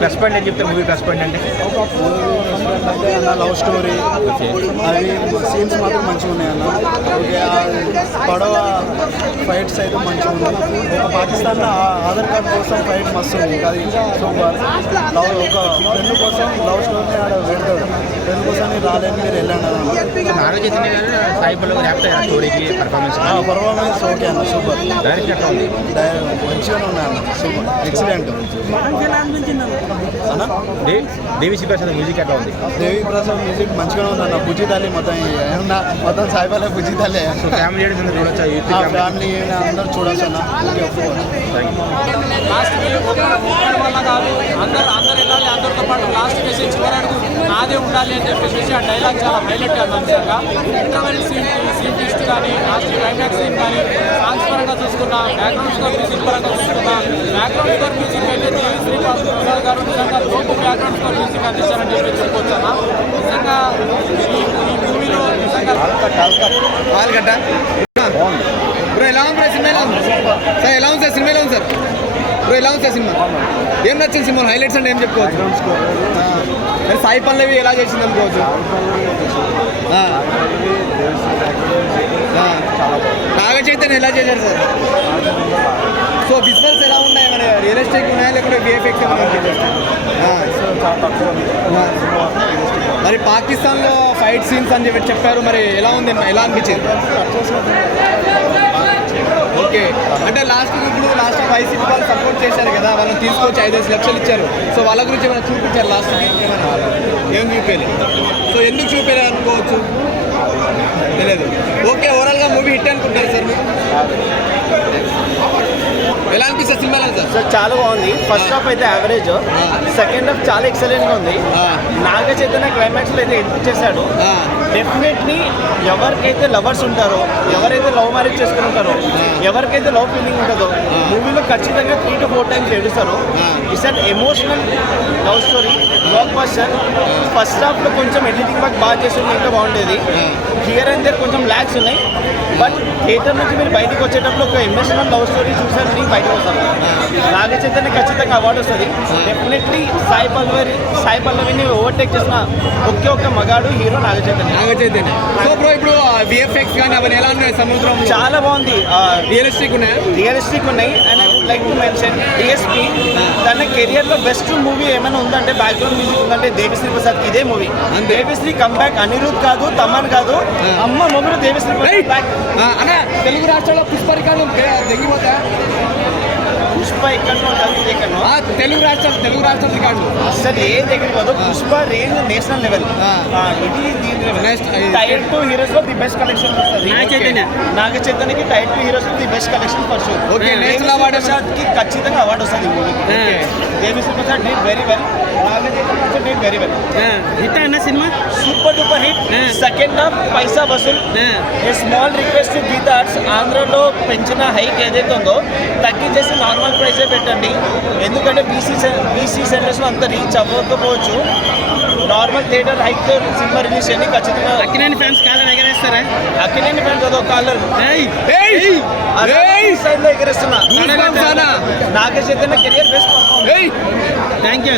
Plus point ఏం చెప్తారు movie plus point అంటే? లవ్ స్టోరీ అవి సీన్స్ మాత్రం మంచిగా ఉన్నాయి అన్న. ఓకే, పడవ ఫైట్స్ అయితే మంచిగా ఉన్నాయి. ఒక పాకిస్తాన్లో ఆధార్ కార్డ్ కోసం ఫైట్ మస్తు ఉంది. అది సూపర్. లవ్ ఒక ఫ్రెండ్ కోసం లవ్ స్టోరీని ఆడ పెడతాడు. ఫ్రెండ్ కోసం రాలేని మీరు వెళ్ళండి అన్న. నాగ చైతన్య గారు సాయి పల్లవి ర్యాప్ స్టోరీకి పర్ఫార్మెన్స్ ఓకే అన్న, సూపర్. డైరెక్షన్ ఎట్లా ఉంది? మంచిగానే ఉన్నాయి అన్న, సూపర్, ఎక్సలెంట్ అన్న. దేవిశ్రీ ప్రసాద్ మ్యూజిక్ ఎట్లా ఉంది? దేవి ప్రసాద్ మ్యూజిక్ మంచిగానే ఉంది అన్న. బుజ్జితల్లి మొత్తం ఏమన్నా మొత్తం సాయిబాలే బుజ్జితల్లి. సో ఫ్యామిలీ ఏడుతుంది చూడొచ్చా? ఫ్యామిలీ అందరూ చూడొచ్చు అన్న. వల్ల కాదు, అందరు వెళ్ళాలి, అందరితో పాటు లాస్ట్ మెసేజ్ చివరి అడుగు నాదే ఉండాలి అని చెప్పేసి ఆ డైలాగ్ చాలా హైలైట్ అందంగా. ఇంటర్వెల్ సీన్ టెస్ట్ కానీ లాస్ట్ క్లైమాక్స్ సీన్ కానీ సాంగ్స్ పరంగా చూసుకున్నా, బ్యాక్గ్రౌండ్ స్కోర్ మ్యూజిక్ పరంగా చూసుకున్నా, బ్యాక్గ్రౌండ్ స్కోర్ మ్యూజిక్ అయితే దేవిశ్రీ ప్రసాద్ గారు నిజంగా లోపు బ్యాక్గ్రౌండ్ స్కోర్ మ్యూజిక్ అందించారని చెప్పి చెప్పుకోవచ్చా. నిజంగా ఈ మూవీలో నిజంగా ఆల్గడ్డ బ్రో ఎలా ఉంది? సినిమా ఎలా ఉంది సార్? ఎలా ఉంది సార్ సినిమా? ఎలా ఉంది సార్ బ్రో? ఎలా ఉంది సార్ సినిమా? ఏం నచ్చింది సినిమా? హైలైట్స్ అంటే ఏం చెప్పుకోవచ్చు? మరి సాయి పల్లవి ఎలా చేసింది అనుకోవచ్చు? నాగ చైతన్య ఎలా చేశారు సార్? సో విజువల్స్ ఎలా ఉన్నాయి? మరి రియలిస్టిక్ ఉన్నాయా లేకపోతే విఎఫ్ఎక్స్ మరి పాకిస్తాన్లో ఫైట్ సీన్స్ అని చెప్పి చెప్పారు, మరి ఎలా ఉంది? ఎలా అనిపించింది? ఓకే, అంటే ఇప్పుడు లాస్ట్ వైసీపీ వాళ్ళు సపోర్ట్ చేశారు కదా, వాళ్ళని తీసుకొచ్చి 5-5 లక్షలు ఇచ్చారు. సో వాళ్ళ గురించి ఏమైనా చూపించారు లాస్ట్కి? ఏం చూపించలేదు. సో ఎందుకు చూపించారు అనుకోవచ్చు? తెలియదు. ఓకే, ఓవరాల్గా మూవీ హిట్ అనుకుంటారు సార్ మీరు? ఎలా అనిపిస్తుంది సినిమా సార్? చాలా బాగుంది. ఫస్ట్ హాఫ్ అయితే యావరేజ్, సెకండ్ హాఫ్ చాలా ఎక్సలెంట్గా ఉంది. నాగ చైతన్య క్లైమాక్స్లో అయితే ఎడిట్ చేశాడు. డెఫినెట్లీ ఎవరికైతే లవర్స్ ఉంటారో, ఎవరైతే లవ్ మ్యారేజ్ చేసుకుని ఉంటారో, ఎవరికైతే లవ్ ఫీలింగ్ ఉంటుందో మూవీలో ఖచ్చితంగా 3 to 4 times ఏడుస్తారు. It's an emotional love story, block buster. First హాఫ్లో కొంచెం ఎడిటింగ్ వర్క్ బాగా చేస్తుంటే ఇంకా బాగుండేది. హియర్ అండ్ దేర్ కొంచెం ల్యాక్స్ ఉన్నాయి. బట్ థియేటర్ నుంచి మీరు బయటకు వచ్చేటప్పుడు ఒక ఎమోషనల్ లవ్ స్టోరీ చూసారని బయటకు వస్తారు. నాగ చైతన్య ఖచ్చితంగా అవార్డు వస్తుంది. డెఫినెట్లీ సాయి పల్లవిని ఓవర్టేక్ చేసిన ఒక్క మగాడు hero Naga Chaitanya. So bro ఇప్పుడు విఎఫ్ఎక్స్ కానీ అవన్నీ ఎలా ఉన్నాయి? సముద్రం చాలా బాగుంది. రియలిస్టిక్ ఉన్నాయి. And I would like to mention DSP తన కెరియర్లో బెస్ట్ మూవీ ఏమైనా ఉందంటే, బ్యాక్గ్రౌండ్ మ్యూజిక్ ఉందంటే దేవిశ్రీ ప్రసాద్ ఇదే మూవీ. దేవిశ్రీ కంబ్యాక్. అనిరుద్ కాదు, తమన్ కాదు, అమ్మ మొగుడు దేవిశ్రీ ప్రసాద్. అన్న తెలుగు రాష్ట్రాల్లో పుష్ప రికార్డు తెగిపోతా? పుష్ప ఎక్కడ తెలుగు రాష్ట్రం రికార్డు అసలు ఏ దగ్గర కాదు. Pushpa range national level. ఇది టైర్ 2 హీరోస్ లో ది బెస్ట్ కలెక్షన్ వస్తుంది. నాగ చైతన్యకి టైర్ 2 హీరోస్ లో the best collection for sure. Okay, national award కి ఖచ్చితంగా అవార్డు వస్తుంది ఈ మూవీకి. Devi Sri Prasad did very well. Naga Chaitanya also did very well. Hit అన్న సినిమా, super duper hit. Second half పైసా వసూల్. A small request to Geetha Arts, ఆంధ్రలో పెంచిన హైక్ ఏదైతే ఉందో తగ్గించేసి నార్మల్ ప్రైసే పెట్టండి. ఎందుకంటే బీసీ సెంటర్స్లో అంత రీచ్ అవ్వకపోవచ్చు. నార్మల్ థియేటర్ హైక్తో సినిమా రిలీజ్ చేయండి ఖచ్చితంగా. అక్కినేని ఫ్యాన్స్ కాలర్ ఎగరేస్తారా? అక్కినేని ఫ్యాన్స్ అదో కాలర్ సైడ్ లో ఎగరేస్తున్నా. Naga Chaitanya career best. Thank you.